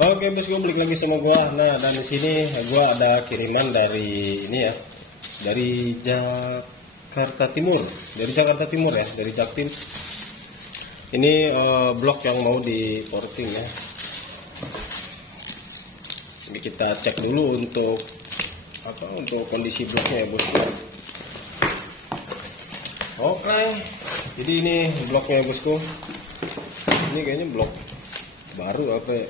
Oke bosku, balik lagi sama gua. Nah, dan di sini gua ada kiriman dari ini ya, dari Jakarta Timur, ya, dari Jaktim. Ini blok yang mau di porting ya. Jadi kita cek dulu untuk untuk kondisi bloknya ya bosku. Oke, jadi ini bloknya ya bosku. Ini kayaknya blok baru apa ya?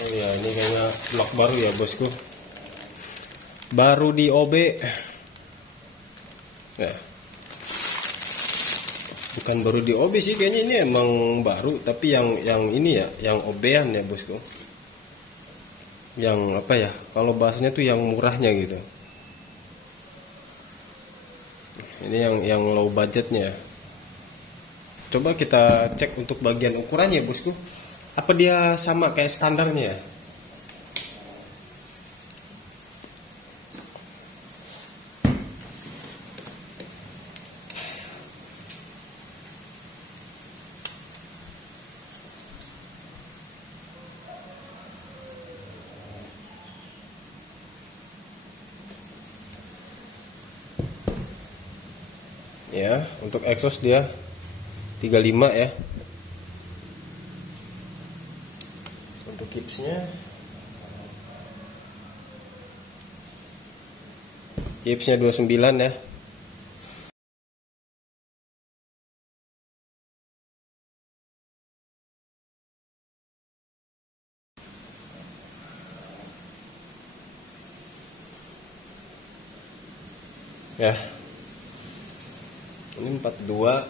Oh ya, ini kayaknya blok baru ya bosku. Baru di OB. Nah, bukan baru di OB sih, kayaknya ini emang baru, tapi yang ini ya, yang OB-an ya bosku. Yang apa ya? Kalau bahasanya tuh yang murahnya gitu. Ini yang low budgetnya. Coba kita cek untuk bagian ukurannya bosku. Apa dia sama kayak standarnya ya? Ya, untuk exhaust dia 35 ya. Untuk gipsnya gipsnya 29 ya. Ya. Ini 42.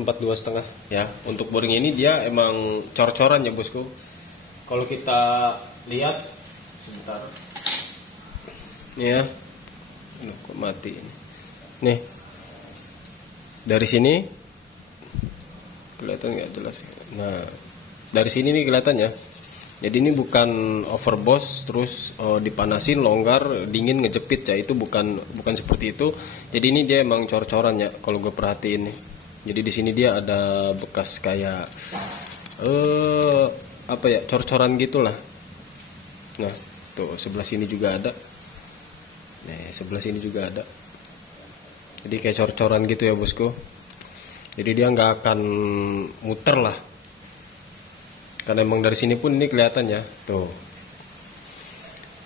Empat dua setengah ya. Untuk boring ini dia emang cor-coran ya bosku. Kalau kita lihat sebentar nih ya, kok mati ini nih, dari sini kelihatan nggak jelas. Nah, dari sini nih kelihatan ya. Jadi ini bukan overboss terus dipanasin longgar dingin ngejepit ya, itu bukan seperti itu. Jadi ini dia emang cor-coran ya kalau gue perhatiin nih. Jadi di sini dia ada bekas kayak apa ya, cor-coran gitulah. Nah, tuh sebelah sini juga ada. Nih, sebelah sini juga ada. Jadi kayak cor-coran gitu ya bosku. Jadi dia nggak akan muter lah. Karena emang dari sini pun ini kelihatan ya, tuh.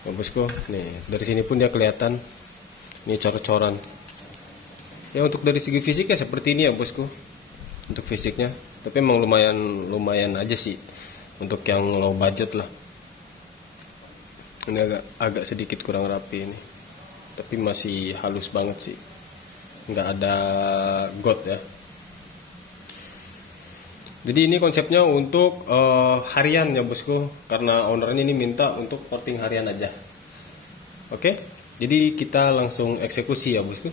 Nah, bosku, nih dari sini pun dia kelihatan. Ini cor-coran. Ya untuk dari segi fisiknya seperti ini ya bosku. Untuk fisiknya, tapi emang lumayan aja sih untuk yang low budget lah. Ini agak sedikit kurang rapi ini. Tapi masih halus banget sih. Nggak ada got ya. Jadi ini konsepnya untuk harian ya bosku, karena ownernya ini minta untuk porting harian aja. Oke, jadi kita langsung eksekusi ya bosku.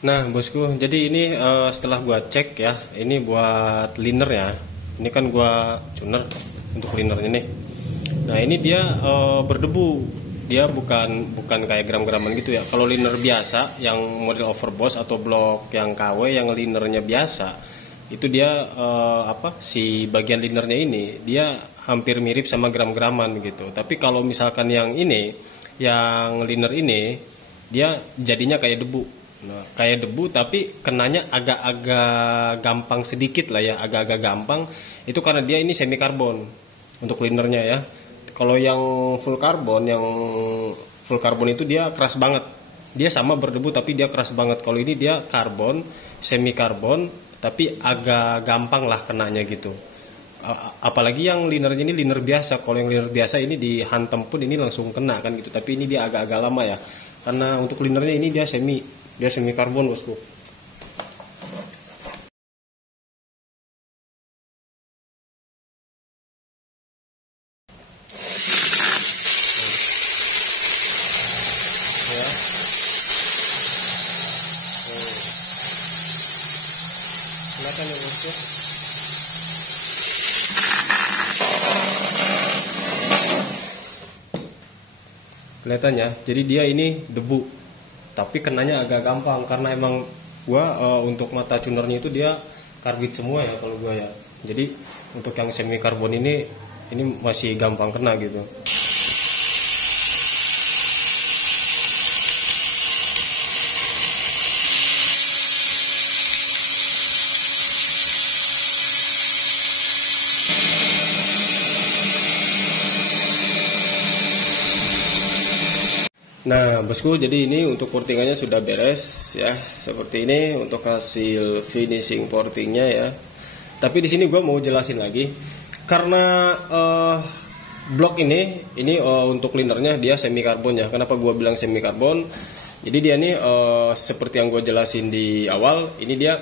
Nah bosku, jadi ini setelah gua cek ya, ini buat liner ya. Ini kan gua tuner untuk liner ini. Nah ini dia berdebu, dia bukan kayak gram-graman gitu ya. Kalau liner biasa, yang model overboss atau blok yang KW yang linernya biasa, itu dia si bagian linernya ini dia hampir mirip sama gram-graman gitu. Tapi kalau misalkan yang ini, yang liner ini, dia jadinya kayak debu. Nah, kayak debu tapi kenanya agak-agak gampang sedikit lah ya, agak-agak gampang. Itu karena dia ini semi karbon untuk linernya ya. Kalau yang full karbon itu dia keras banget. Dia sama berdebu tapi dia keras banget. Kalau ini dia karbon, semi karbon, tapi agak gampang lah kenanya gitu. Apalagi yang linernya ini liner biasa. Kalau yang liner biasa ini dihantam pun ini langsung kena kan gitu. Tapi ini dia agak-agak lama ya. Karena untuk linernya ini dia semi karbon bosku. kelihatannya. Jadi dia ini debu, tapi kenanya agak gampang karena emang gua untuk mata tunernya itu dia karbit semua ya kalau gua ya. Jadi untuk yang semi karbon ini masih gampang kena gitu. Nah, bosku, jadi ini untuk portingannya sudah beres ya, seperti ini untuk hasil finishing portingnya ya. Tapi di sini gue mau jelasin lagi, karena blok ini untuk linernya dia semi karbon ya. Kenapa gue bilang semi karbon? Jadi dia nih seperti yang gue jelasin di awal, ini dia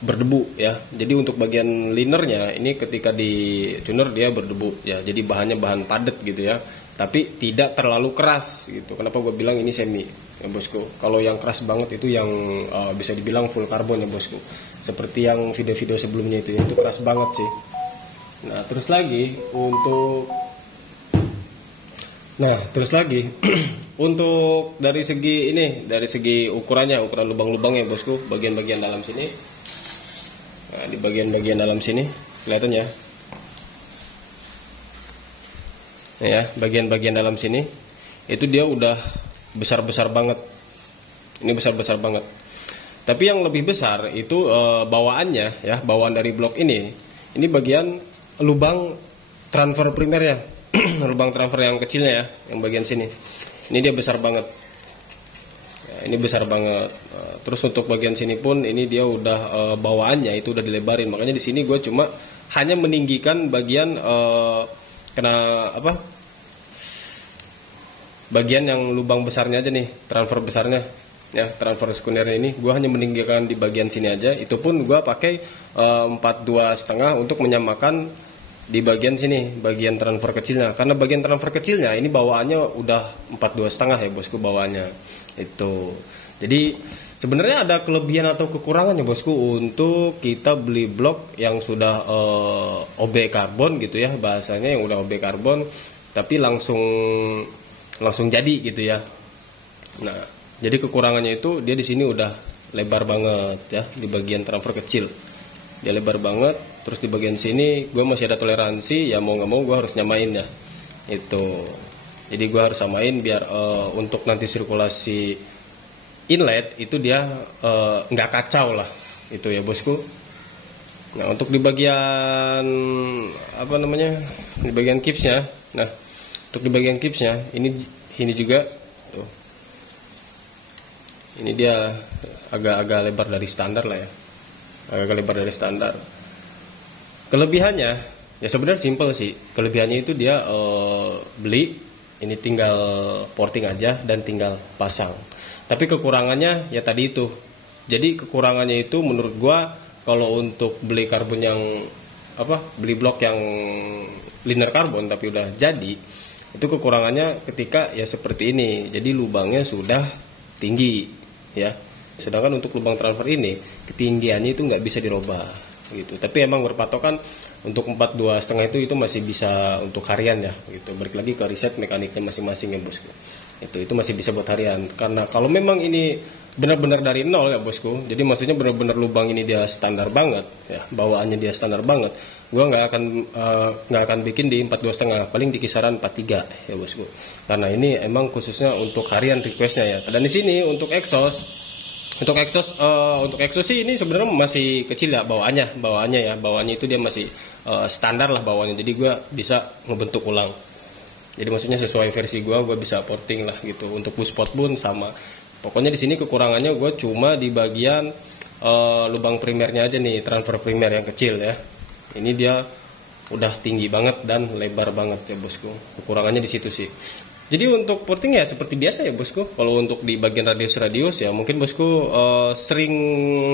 berdebu ya. Jadi untuk bagian linernya ini ketika di tuner dia berdebu ya. Jadi bahannya bahan padat gitu ya, tapi tidak terlalu keras gitu. Kenapa gue bilang ini semi ya bosku? Kalau yang keras banget itu yang bisa dibilang full karbon ya bosku. Seperti yang video-video sebelumnya itu keras banget sih. Nah terus lagi untuk dari segi ukurannya, ukuran lubang-lubangnya bosku, bagian-bagian dalam sini. Nah, di bagian-bagian dalam sini kelihatan ya. Ya, bagian-bagian dalam sini itu dia udah besar-besar banget. Ini besar-besar banget. Tapi yang lebih besar itu bawaannya ya, bawaan dari blok ini bagian lubang transfer primer ya. Lubang transfer yang kecilnya ya, yang bagian sini. Ini dia besar banget. Ya, ini besar banget. Terus untuk bagian sini pun ini dia udah bawaannya itu udah dilebarin. Makanya di sini gue cuma hanya meninggikan bagian bagian yang lubang besarnya aja nih, transfer besarnya ya, transfer sekundernya ini gue hanya meninggikan di bagian sini aja. Itu pun gue pakai 42,5 untuk menyamakan di bagian sini, bagian transfer kecilnya. Karena bagian transfer kecilnya ini bawaannya udah 42,5 ya bosku, bawaannya itu. Jadi sebenarnya ada kelebihan atau kekurangannya bosku untuk kita beli blok yang sudah OB karbon gitu ya, bahasanya yang udah OB karbon tapi langsung jadi gitu ya. Nah, jadi kekurangannya itu dia di sini udah lebar banget ya, di bagian transfer kecil dia lebar banget. Terus di bagian sini gue masih ada toleransi ya, mau nggak mau gue harus nyamain ya itu. Jadi gue harus samain biar untuk nanti sirkulasi inlet itu dia nggak kacau lah itu ya bosku. Nah untuk di bagian di bagian kipsnya, nah untuk di bagian kipsnya ini juga tuh, ini dia agak lebar dari standar lah ya, agak lebar dari standar. Kelebihannya ya sebenarnya simple sih. Kelebihannya itu dia beli ini tinggal porting aja dan tinggal pasang. Tapi kekurangannya ya tadi itu. Jadi kekurangannya itu menurut gua kalau untuk beli karbon yang beli blok yang liner karbon tapi udah jadi, itu kekurangannya ketika ya seperti ini. Jadi lubangnya sudah tinggi ya. Sedangkan untuk lubang transfer ini ketinggiannya itu nggak bisa dirubah gitu. Tapi emang berpatokan untuk 42,5 itu masih bisa untuk harian ya gitu. Balik lagi ke riset mekaniknya masing-masing ya bosku. Itu masih bisa buat harian. Karena kalau memang ini benar-benar dari nol ya bosku, jadi maksudnya benar-benar lubang ini dia standar banget ya, bawaannya dia standar banget, gua nggak akan bikin di 42,5, paling di kisaran 43 ya bosku. Karena ini emang khususnya untuk harian requestnya ya. Dan di sini untuk exhaust sih ini sebenarnya masih kecil ya bawaannya itu dia masih standar lah bawaannya. Jadi gue bisa ngebentuk ulang. Jadi maksudnya sesuai versi gue bisa porting lah gitu. Untuk push pot pun sama. Pokoknya di sini kekurangannya gue cuma di bagian lubang primernya aja nih, transfer primer yang kecil ya. Ini dia udah tinggi banget dan lebar banget ya bosku. Kekurangannya di situ sih. Jadi untuk porting ya seperti biasa ya bosku. Kalau untuk di bagian radius ya mungkin bosku sering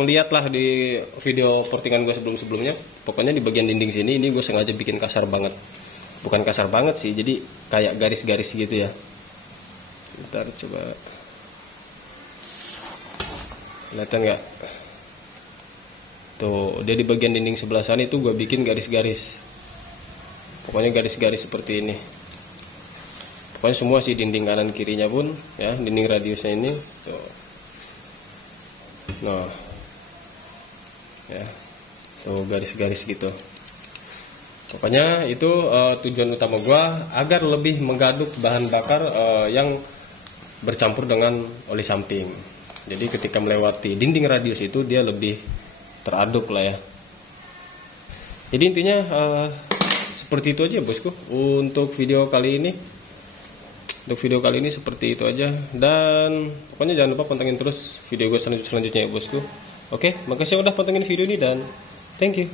lihat lah di video portingan gue sebelumnya. Pokoknya di bagian dinding sini ini gue sengaja bikin kasar banget. Bukan kasar banget sih, jadi kayak garis-garis gitu ya. Bentar coba. Kelihatan nggak? Tuh dia di bagian dinding sebelah sana itu gue bikin garis-garis. Pokoknya garis-garis seperti ini. pokoknya semua sih, dinding kanan kirinya pun ya, dinding radiusnya ini tuh. Nah ya, tuh garis-garis gitu. Pokoknya itu tujuan utama gua agar lebih menggaduk bahan bakar yang bercampur dengan oli samping. Jadi ketika melewati dinding radius itu dia lebih teraduk lah ya. Jadi intinya seperti itu aja bosku untuk video kali ini. Untuk video kali ini seperti itu aja, dan pokoknya jangan lupa pantengin terus video gue selanjutnya ya bosku. Oke, makasih udah pantengin video ini dan thank you.